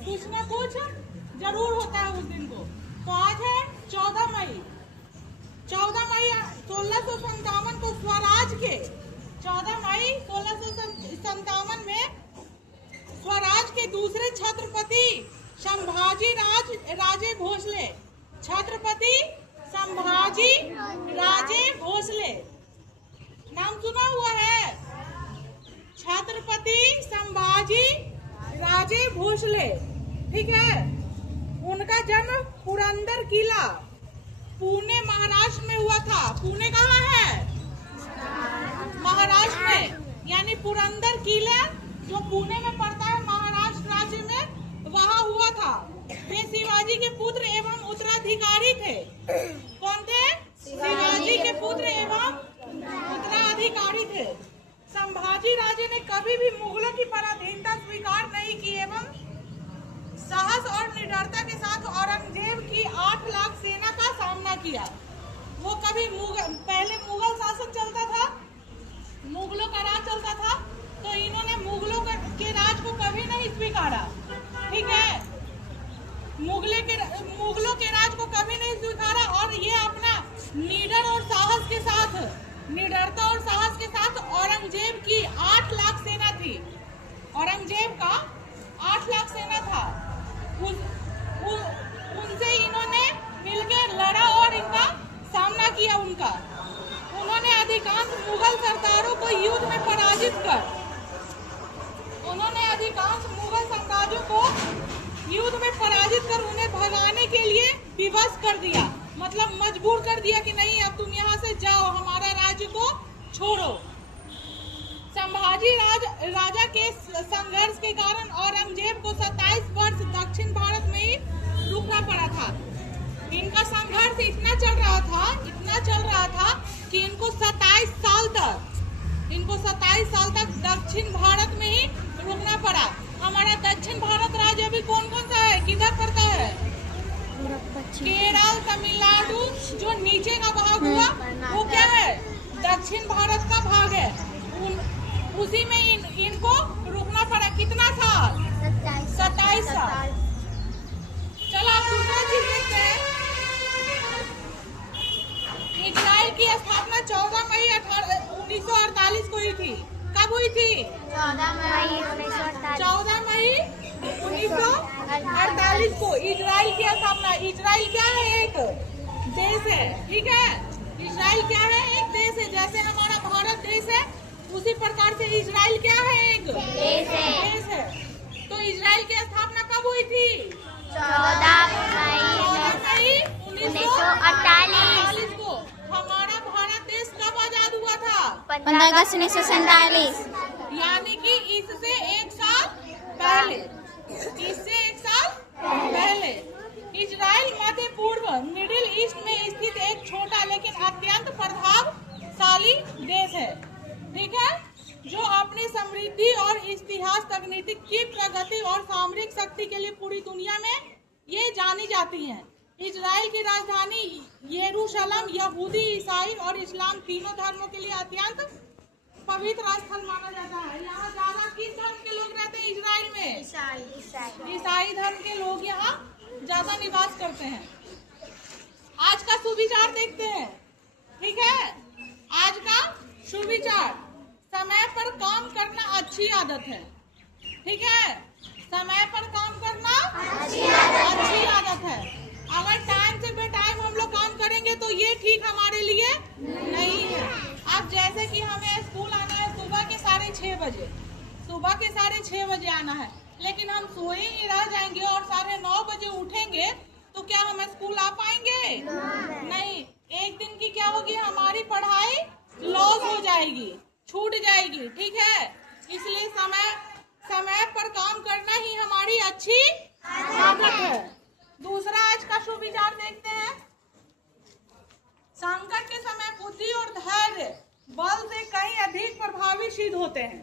कुछ न कुछ जरूर होता है उस दिन को। तो आज है 14 मई 1657 को स्वराज के 14 मई 1657 में स्वराज के दूसरे छत्रपति संभाजी राजे भोसले, छत्रपति संभाजी राजे भोसले नाम सुना हुआ है? छत्रपति संभाजी राजे भोसले, ठीक है। उनका जन्म पुरंदर किला पुणे महाराष्ट्र में हुआ था। पुणे कहाँ है? महाराष्ट्र में, यानी पुरंदर किला जो पुणे में पड़ता है महाराष्ट्र राज्य में, वहाँ हुआ था। वे शिवाजी के पुत्र एवं उत्तराधिकारी थे। कौन थे? शिवाजी के पुत्र एवं उत्तराधिकारी थे। संभाजी राजे ने कभी भी मुगलों की पराधीनता स्वीकार नहीं की एवं साहस और निडरता के साथ औरंगजेब की 8 लाख सेना का सामना किया। वो कभी पहले मुगल शासन चलता था, मुगलों का राज चलता था, तो इन्होंने मुगलों के राज को कभी नहीं स्वीकारा, ठीक है। मुगलों के राज को कभी नहीं स्वीकारा और ये अपना निडरता और साहस के साथ औरंगजेब की 8 लाख सेना थी। औरंगजेब का 8 लाख सेना था। उनसे इन्होंने मिलकर लड़ा और इनका सामना किया। उन्होंने अधिकांश मुगल सरदारों को युद्ध में पराजित कर उन्हें भगाने के लिए विवश कर दिया, मतलब मजबूर कर दिया कि नहीं अब तुम यहाँ से जाओ, हमारा राज्य को छोड़ो। संभाजी राजा के संघर्ष के कारण औरंगजेब को 27 वर्ष दक्षिण भारत में ही रुकना पड़ा था। इनका संघर्ष इतना चल रहा था कि इनको 27 साल तक दक्षिण भारत में ही रुकना पड़ा। हमारा दक्षिण भारत राज्य अभी कौन कौन सा है, किधर पड़ता है? केरल, तमिलनाडु, जो नीचे का भाग हुआ वो क्या है? दक्षिण भारत का भाग है। उसी में इनको रुकना पड़ा। कितना साल? 27 साल। चलो आप दूसरा चीज देखते हैं। इजराइल की स्थापना 14 मई 1948 को हुई थी। कब हुई थी? 14 मई 1948 को इजराइल की स्थापना। इजराइल क्या है? एक देश है, ठीक है। इजराइल क्या है? एक देश है। जैसे हमारा भारत देश है, उसी प्रकार से इजराइल क्या है? एक देश है। तो इजराइल की स्थापना कब हुई थी? 14 मई 1948 को। हमारा भारत देश कब आजाद हुआ था? 15 अगस्त 1947, यानी कि इससे एक साल पहले। इजराइल मध्य पूर्व मिडिल ईस्ट में स्थित एक छोटा लेकिन अत्यंत प्रभावशाली देश है, ठीक है, जो अपनी समृद्धि और इतिहास, तकनीकी की प्रगति और सामरिक शक्ति के लिए पूरी दुनिया में ये जानी जाती है। इजराइल की राजधानी यरूशलेम यहूदी, ईसाई और इस्लाम तीनों धर्मों के लिए अत्यंत पवित्र स्थल माना जाता है। यहाँ ज्यादा किस धर्म के लोग रहते हैं? इजराइल में ईसाई धर्म के लोग यहाँ ज्यादा निवास करते हैं। आज का सुविचार देखते हैं, ठीक है। आज का सुविचार, समय पर काम करना अच्छी आदत है, ठीक है। समय पर काम करना अच्छी आदत है। अगर टाइम से बेटाइम हम लोग काम करेंगे तो ये ठीक हमारे लिए नहीं है। अब जैसे कि हमें स्कूल आना है सुबह के 6:30 बजे आना है, लेकिन हम सोए ही रह जाएंगे और 9:30 बजे उठेंगे तो क्या हम स्कूल आ पाएंगे? नहीं। एक दिन की क्या होगी? हमारी पढ़ाई लॉस हो जाएगी, छूट जाएगी, ठीक है। इसलिए समय पर काम करना ही हमारी अच्छी आदत है। दूसरा आज का सुविचार देखते हैं। संकट के समय बुद्धि और धैर्य बल से कहीं अधिक प्रभावी सिद्ध होते हैं।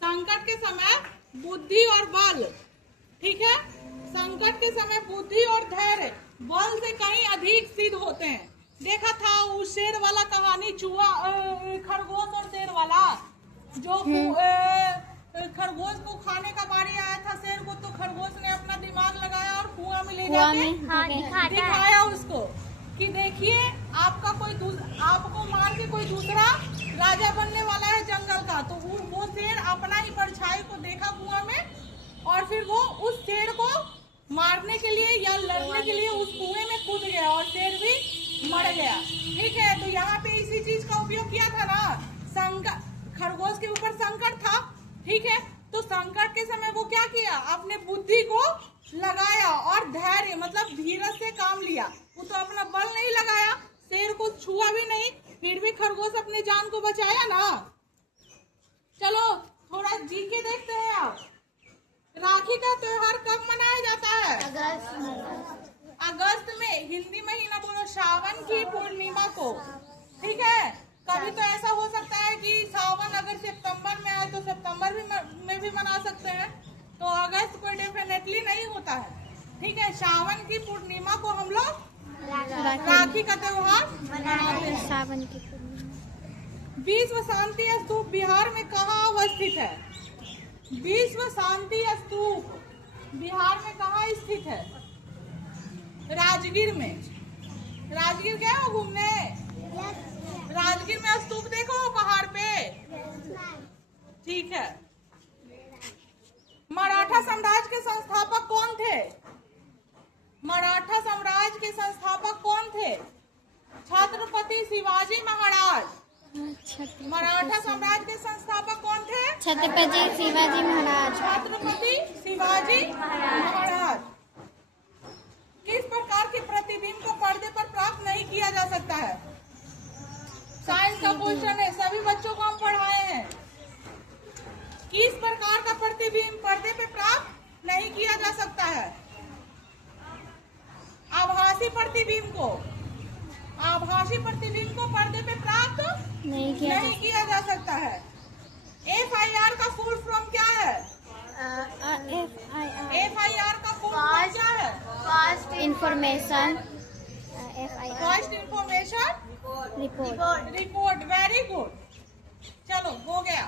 संकट के समय बुद्धि और बल, ठीक है। संकट के समय बुद्धि और धैर्य बल से कहीं अधिक सिद्ध होते हैं। देखा था उस शेर वाला कहानी, चूहा, खरगोश और शेर वाला, जो खरगोश को खाने का बारी आया था शेर को, तो खरगोश ने अपना दिमाग हुआ में दिखाया उसको कि देखिए आपको मान के कोई दूसरा राजा बनने वाला है जंगल का, तो वो शेर अपना ही परछाई को देखा कुआं में और फिर वो उस शेर को मारने के लिए या लड़ने के लिए उस कुएं में कूद गया और शेर भी मर गया। ठीक है, तो यहाँ पे इसी चीज का उपयोग किया था ना, खरगोश के ऊपर संकट था। ठीक है, तो संकट के समय वो क्या किया, अपने बुद्धि को लगाया और धैर्य मतलब धीरज से काम लिया। वो तो अपना बल नहीं लगाया, शेर को छुआ भी नहीं, फिर भी खरगोश अपनी जान को बचाया ना। चलो थोड़ा जी के देखते हैं आप, राखी का त्योहार कब मनाया जाता है? अगस्त में, हिंदी महीना बोलो, सावन की पूर्णिमा को। ठीक है, कभी तो ऐसा हो सकता है कि सावन अगर सितंबर में आए तो सितंबर में भी मना सकते हैं, तो अगस्त को डेफिनेटली नहीं होता है। ठीक है, सावन की पूर्णिमा को हम लोग राखी का त्योहार मनाते हैं। सावन की पूर्णिमा। विश्व शांति स्तूप बिहार में कहाँ अवस्थित है? विश्व शांति स्तूप बिहार में कहाँ स्थित है? राजगीर में। राजगीर गए हो घूमने? राजगीर में स्तूप देखो पहाड़ पे। ठीक है, मराठा साम्राज्य के संस्थापक कौन थे? मराठा साम्राज्य के संस्थापक कौन थे? छत्रपति शिवाजी महाराज। मराठा साम्राज्य के संस्थापक कौन थे? छत्रपति शिवाजी महाराज। छत्रपति शिवाजी महाराज। किस प्रकार के प्रतिबिंब को पर्दे पर प्राप्त नहीं किया जा सकता है? साइंस का क्वेश्चन है, सभी बच्चों को हम पढ़ाए हैं। किस प्रकार का प्रतिबिंब पर्दे पे प्राप्त नहीं किया जा सकता है? आभासी प्रतिबिंब को पर्दे पे प्राप्त नहीं किया जा सकता है। FIR का फुल फॉर्म क्या है? FIR का फुल फॉर्म क्या है? First information report. Very good, चलो हो गया।